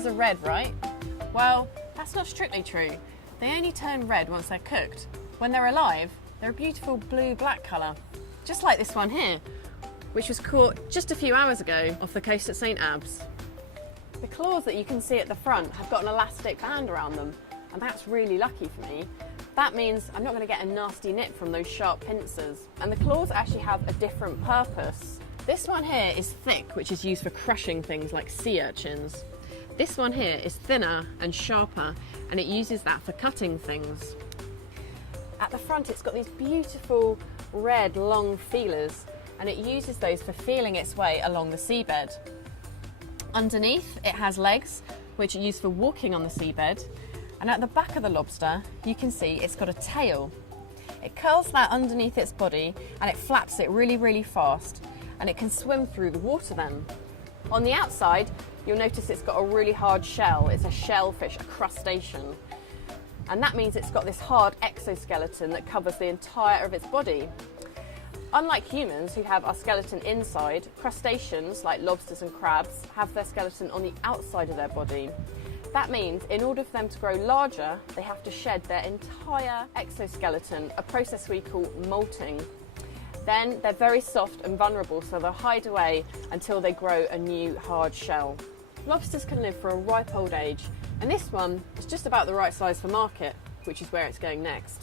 eyes are red, right? Well, that's not strictly true. They only turn red once they're cooked. When they're alive, they're a beautiful blue-black colour, just like this one here, which was caught just a few hours ago off the coast at St. Abbs. The claws that you can see at the front have got an elastic band around them, and that's really lucky for me. That means I'm not going to get a nasty nip from those sharp pincers. And the claws actually have a different purpose. This one here is thick, which is used for crushing things like sea urchins. This one here is thinner and sharper, and it uses that for cutting things. At the front, it's got these beautiful red long feelers, and it uses those for feeling its way along the seabed. Underneath, it has legs, which are used for walking on the seabed. And at the back of the lobster, you can see it's got a tail. It curls that underneath its body, and it flaps it really, really fast, and it can swim through the water then. On the outside, you'll notice it's got a really hard shell. It's a shellfish, a crustacean. And that means it's got this hard exoskeleton that covers the entire of its body. Unlike humans, who have our skeleton inside, crustaceans, like lobsters and crabs, have their skeleton on the outside of their body. That means in order for them to grow larger, they have to shed their entire exoskeleton, a process we call molting. Then they're very soft and vulnerable, so they'll hide away until they grow a new hard shell. Lobsters can live for a ripe old age, and this one is just about the right size for market, which is where it's going next.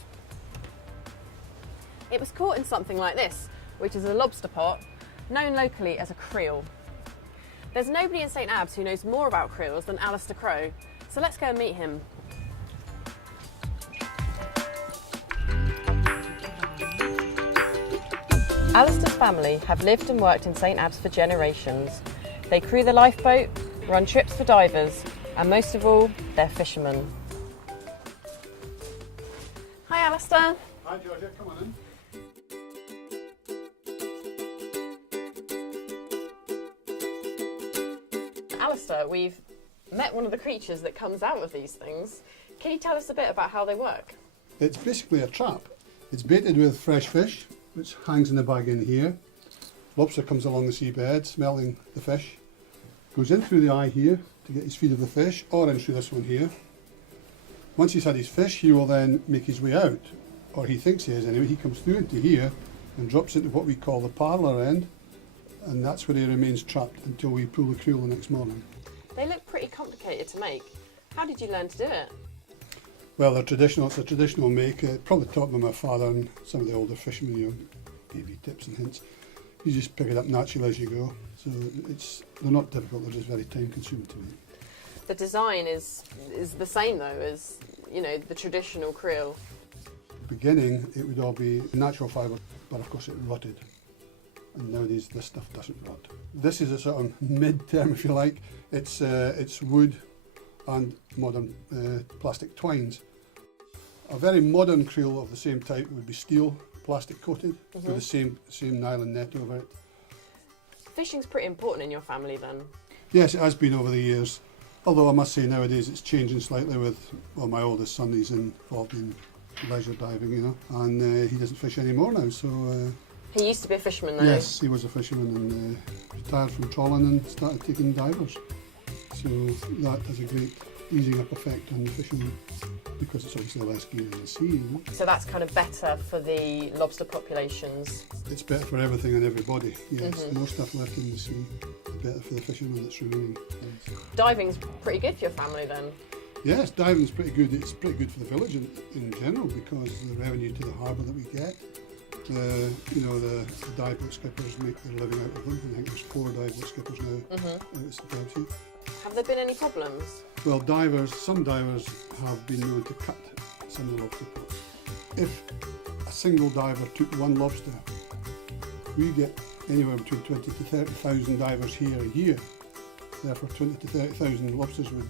It was caught in something like this, which is a lobster pot, known locally as a creel. There's nobody in St. Abbs who knows more about creels than Alistair Crowe, so let's go and meet him. Alistair's family have lived and worked in St. Abbs for generations. They crew the lifeboat, run trips for divers, and most of all, they're fishermen. Hi Alistair. Hi Georgia, come on in. Alistair, we've met one of the creatures that comes out of these things. Can you tell us a bit about how they work? It's basically a trap. It's baited with fresh fish, which hangs in the bag in here. Lobster comes along the seabed, smelling the fish, goes in through the eye here to get his feed of the fish, or in through this one here. Once he's had his fish, he will then make his way out, or he thinks he is anyway. He comes through into here and drops into what we call the parlour end, and that's where he remains trapped until we pull the creel the next morning. They look pretty complicated to make. How did you learn to do it? Well, they're traditional. It's a traditional make. Probably taught by my father and some of the older fishermen. You know, gave you tips and hints. You just pick it up naturally as you go. So they're not difficult. They're just very time consuming to make. The design is the same though as, you know, the traditional creel. Beginning, it would all be natural fibre, but of course it rotted. And nowadays this stuff doesn't rot. This is a sort of mid-term, if you like. It's wood and modern plastic twines. A very modern creel of the same type would be steel, plastic coated, with the same nylon net over it. Fishing's pretty important in your family then? Yes, it has been over the years. Although I must say nowadays it's changing slightly with, well, my oldest son, he's involved in leisure diving, you know, and he doesn't fish anymore now, so... He used to be a fisherman though? Yes, he was a fisherman and retired from trawling and started taking divers. So that has a great easing up effect on the fishermen, because it's obviously less gear in the sea, you know? So that's kind of better for the lobster populations? It's better for everything and everybody, yes. The more stuff left in the sea, the better for the fishermen that's remaining. Yes. Diving's pretty good for your family then? Yes, diving's pretty good. It's pretty good for the village in general, because the revenue to the harbour that we get. You know, the dive boat skippers make their living out of them. I think there's 4 dive boat skippers now out at St. Abbs. Have there been any problems? Well, some divers have been known to cut some of the lobster pots. If a single diver took one lobster, we get anywhere between 20 to 30,000 divers here a year. Therefore 20 to 30,000 lobsters would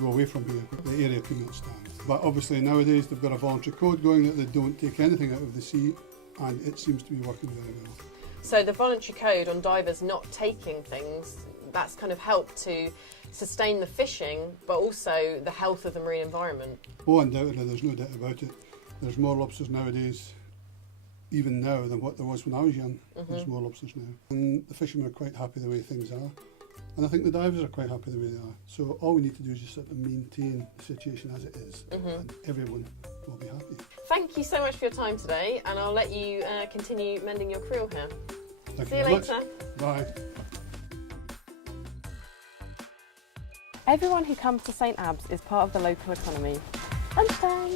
go away from here. The area could not stand. But obviously nowadays they've got a voluntary code going that they don't take anything out of the sea, and it seems to be working very well. So the voluntary code on divers not taking things, that's kind of helped to sustain the fishing, but also the health of the marine environment? Oh, undoubtedly, there's no doubt about it. There's more lobsters nowadays, even now, than what there was when I was young. There's more lobsters now. And the fishermen are quite happy the way things are. And I think the divers are quite happy the way they are. So all we need to do is just sort of maintain the situation as it is, and everyone will be happy. Thank you so much for your time today, and I'll let you continue mending your creel here. Thank See you you very later. much. Bye. Everyone who comes to St Abbs is part of the local economy. Lunchtime!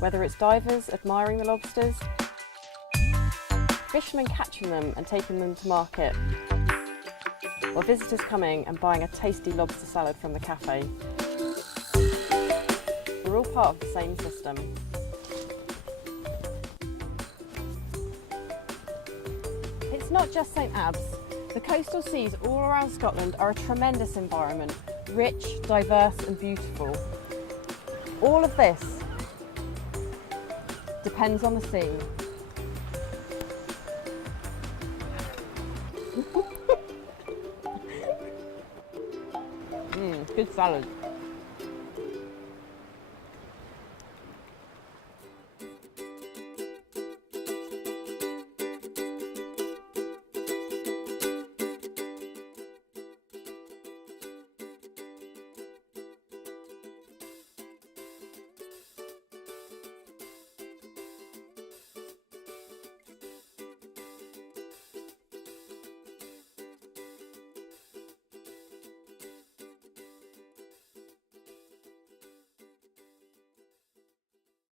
Whether it's divers admiring the lobsters, fishermen catching them and taking them to market, or visitors coming and buying a tasty lobster salad from the cafe, we're all part of the same system. It's not just St Abbs. The coastal seas all around Scotland are a tremendous environment, rich, diverse and beautiful. All of this depends on the sea. Good salad.